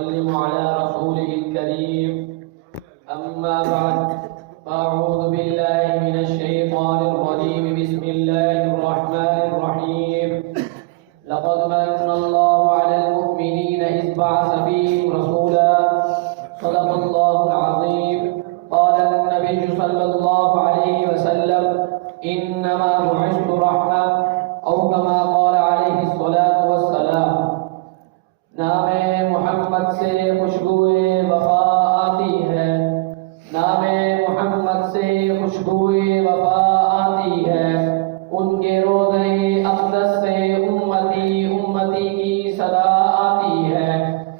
وسلم على رسوله الكريم. أما بعد، أعوذ بالله من الشيطان الرجيم. بسم الله الرحمن الرحيم. لقد من الله على المؤمنين إذ بعث فيهم رسولا. صدق الله العظيم. قال النبي صلى الله عليه وسلم: إنما بعثت رحمة، أو كما قال عليه الصلاة والسلام. نام محمد سے خوشبوئے وفا آتی ہے، نام محمد سے خوشبوئے وفا آتی ہے، ان کے روضے اقدس سے امتی امتی کی صدا آتی ہے۔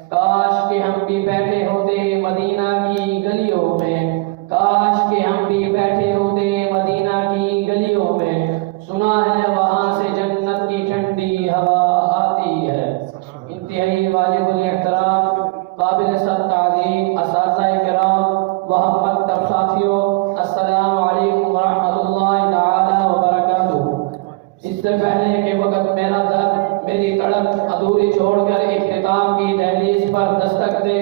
کاش کہ ہم بھی بیٹھے ہوتے مدینہ کی گلیوں میں، کاش کہ ہم بھی بیٹھے ہوتے مدینہ کی گلیوں میں، سنا ہے وہاں سے جنت کی ٹھنڈی ہوا آتی ہے۔ انتہائی واجب الاحترام، قابل سب تعظیم اساتذہ کرام، وہم مکتب ساتھیوں، السلام علیکم ورحمۃ اللہ تعالی وبرکاتہ۔ اس سے پہلے کہ وقت میرا درد میری تڑپ ادھوری چھوڑ کر اختتام کی دہلیز پر دستک دے،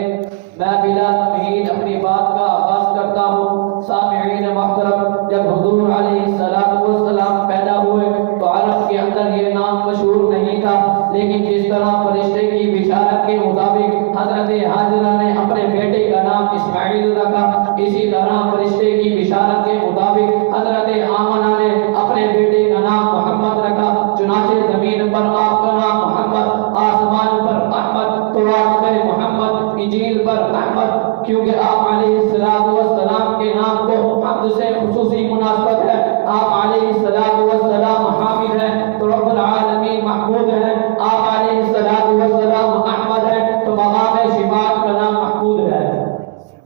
میں بلا تمہید اپنی بات کا آغاز کرتا ہوں۔ سامعین محترم، جب حضور علیہ السلام پیدا ہوئے تو عرب کے اندر یہ نام مشہور نہیں تھا، لیکن جس طرح فرشتے کی بشارت کے مطابق حضرت ہاجرہ نے اپنے بیٹے کا نام اسماعیل رکھا، اسی طرح فرشتے کی بشارت کے مطابق حضرت آمنہ نے اپنے بیٹے کا نام محمد رکھا۔ چنانچہ زمین پر آپ کا نام محمد، آسمان پر احمد، تورات میں محمد، انجیل پر احمد، کیونکہ آپ علیہ السلام کے نام کو حمد سے خصوصی مناسبت ہے۔ آپ علیہ السلام حامد ہیں تو رب العالمین محمود ہیں، آپ علیہ السلام احمد ہیں تو مقام شفاعت کا نام محمود ہے۔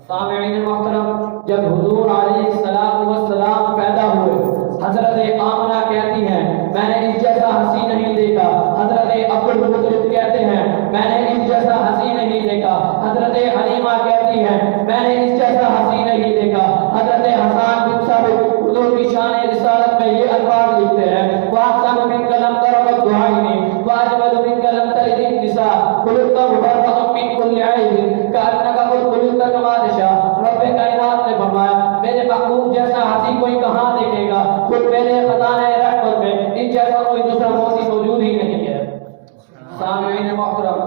سامعین محترم، جب حضور علیہ السلام پیدا ہوئے، حضرت آمنہ کہتی ہیں میں نے اس جیسا ہنسی نہیں دیکھا۔ حضرت عبدالمطلب کہتے ہیں میں نے اس جیسا ہنسی نہیں دیکھا۔ حضرت حلیمہ کہتی ہیں میں نے اس جیسا ہنسی نہیں دیکھا۔ حضرت حسان بن ثابت حضور کی شان رسالت میں یہ الفاظ لکھتے ہیں: وَأَحْسَنُ مِنْكَ لَمْ تَرَ قَطُّ عَيْنِي وَأَجْمَلُ مِنْكَ لَمْ تَلِدِ النِّسَاءُ خُلِقْتَ مُبَرَّأً مِنْ كُلِّ عَيْبٍ كَأَنَّكَ قَدْ خُلِقْتَ كَمَا تَشَاءُ۔ رب کائنات نے فرمایا میرے محبوب جیسا ہنسی کوئی کہاں دیکھے گا، خود میرے خزانہ رحمت میں ان جیسا کوئی دوسرا موتی موجود ہی نہیں ہے۔ سامعین محترم،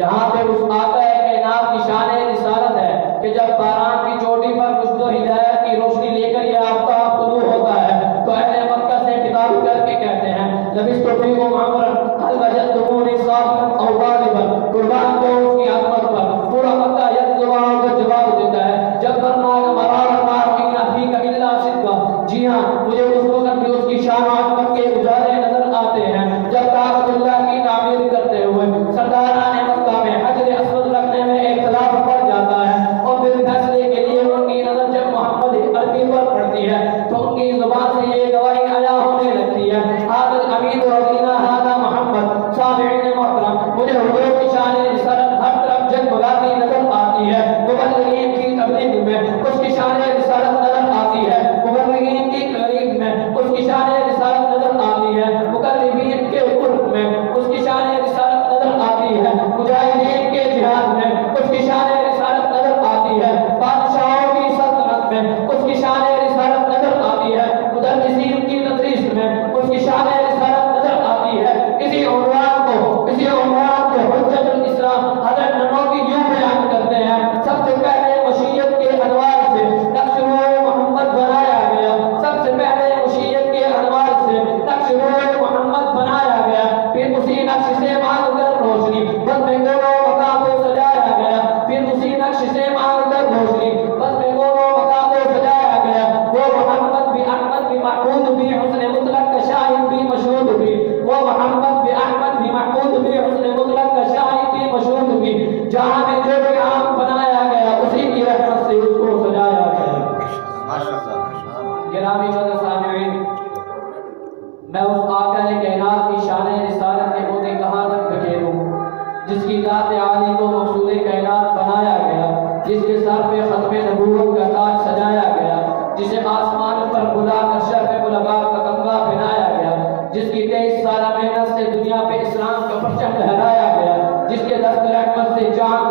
یہاں پہ اس آقا کائنات کی شان رسالت ہے کہ جب باران کی چوٹی پر رشد و ہدایت کی روشنی لے کر یہ آفتاب طلوع ہوتا ہے تو اہل مکہ سے خطاب کر کے کہتے ہیں: لبثت فیکم عمرا هل وجدتمونی صابرا او غالبا۔ قربان کو اس کی عظمت پر پورا مکہ یکزبان کا جواب دیتا ہے: جب برناک مرارا ما رأینا فیک الا صدقا۔ جی ہاں، مجھے اس وقت بھی اس کی شان و عظمت کے اجالے نظر آتے ہیں جب کعبۃ اللہ کی تعمیر کرتے ہوئے سرداران مکہ میں حجر اسود رکھنے میں اختلاف پڑ جاتا ہے، اور پھر فیصلے کے لیے ان کی نظر جب محمد عربی پر پڑتی ہے تو ان کی زبان سے یہ گواہی عیا ہونے لگتی ہے: حاضر امین رضینا ھذا محمد۔ سامعین محترم، مجھے حضور کی شان رسالت ہر طرف جگمگاتی نظر آتی ہے۔ مبلغین کی تبلیغ میں اس کی شان رسالت نظر آتی ہے، مبلغین کی تقریب میں اس کی شان رسالت نظر آتی ہے، مقربین کے قرب میں اس کی شان رسالت نظر آتی ہے، مجاہدین کے جہاد میں اس کی شان رسالت نظر آتی ہے، بادشاہوں کی سلطنت میں اس کی شان رسالت نظر آتی ہے، مدرسین کی تدریس میں اس کی شان رسالت نظر آتی ہے۔ اسی عنوان کو حجت الاسلام حضرت ننوی یوں بیان کرتے ہیں: سب سے پہلے مشیت کے انوار سے نقش روئے محمد بنایا گیا، سب سے پہلے مشیت کے انوار سے نقش روئے محمد بنایا گیا، پھر اسی نقش سے مانگ کر روشنی بس میں گولو وقا کو سجایا گیا، پھر اسی نقش سے مانگ کر روشنی بس میں گولو وقا کو سجایا گیا۔ وہ محمد بھی احمد بھی محمود بھی حسن مطلق کا شاہد بھی مشہود بھی، وہ محمد بھی احمد بھی محمود بھی حسن مطلق کا شاہد بھی مشہود بھی، جہاں میں جو بھی عام بنایا گیا اسی کی رحمت سے اس کو سجایا گیا۔ گرامی سامعین، میں اس آقا کائنات کی شان رسالت کے ہوتے کہاں تک بکھیروں جس کی ذات عالی کو مقصود کائنات بنایا گیا، جس کے سر پہ ختم نبوت کا تاج سجایا گیا، جسے آسمان پر بلا کر شرف ملاقات کا کمبا پہنایا گیا، جس کی 23 سالہ محنت سے دنیا پہ اسلام کا پرچم لہرایا گیا، جس کے دست رحمت سے جان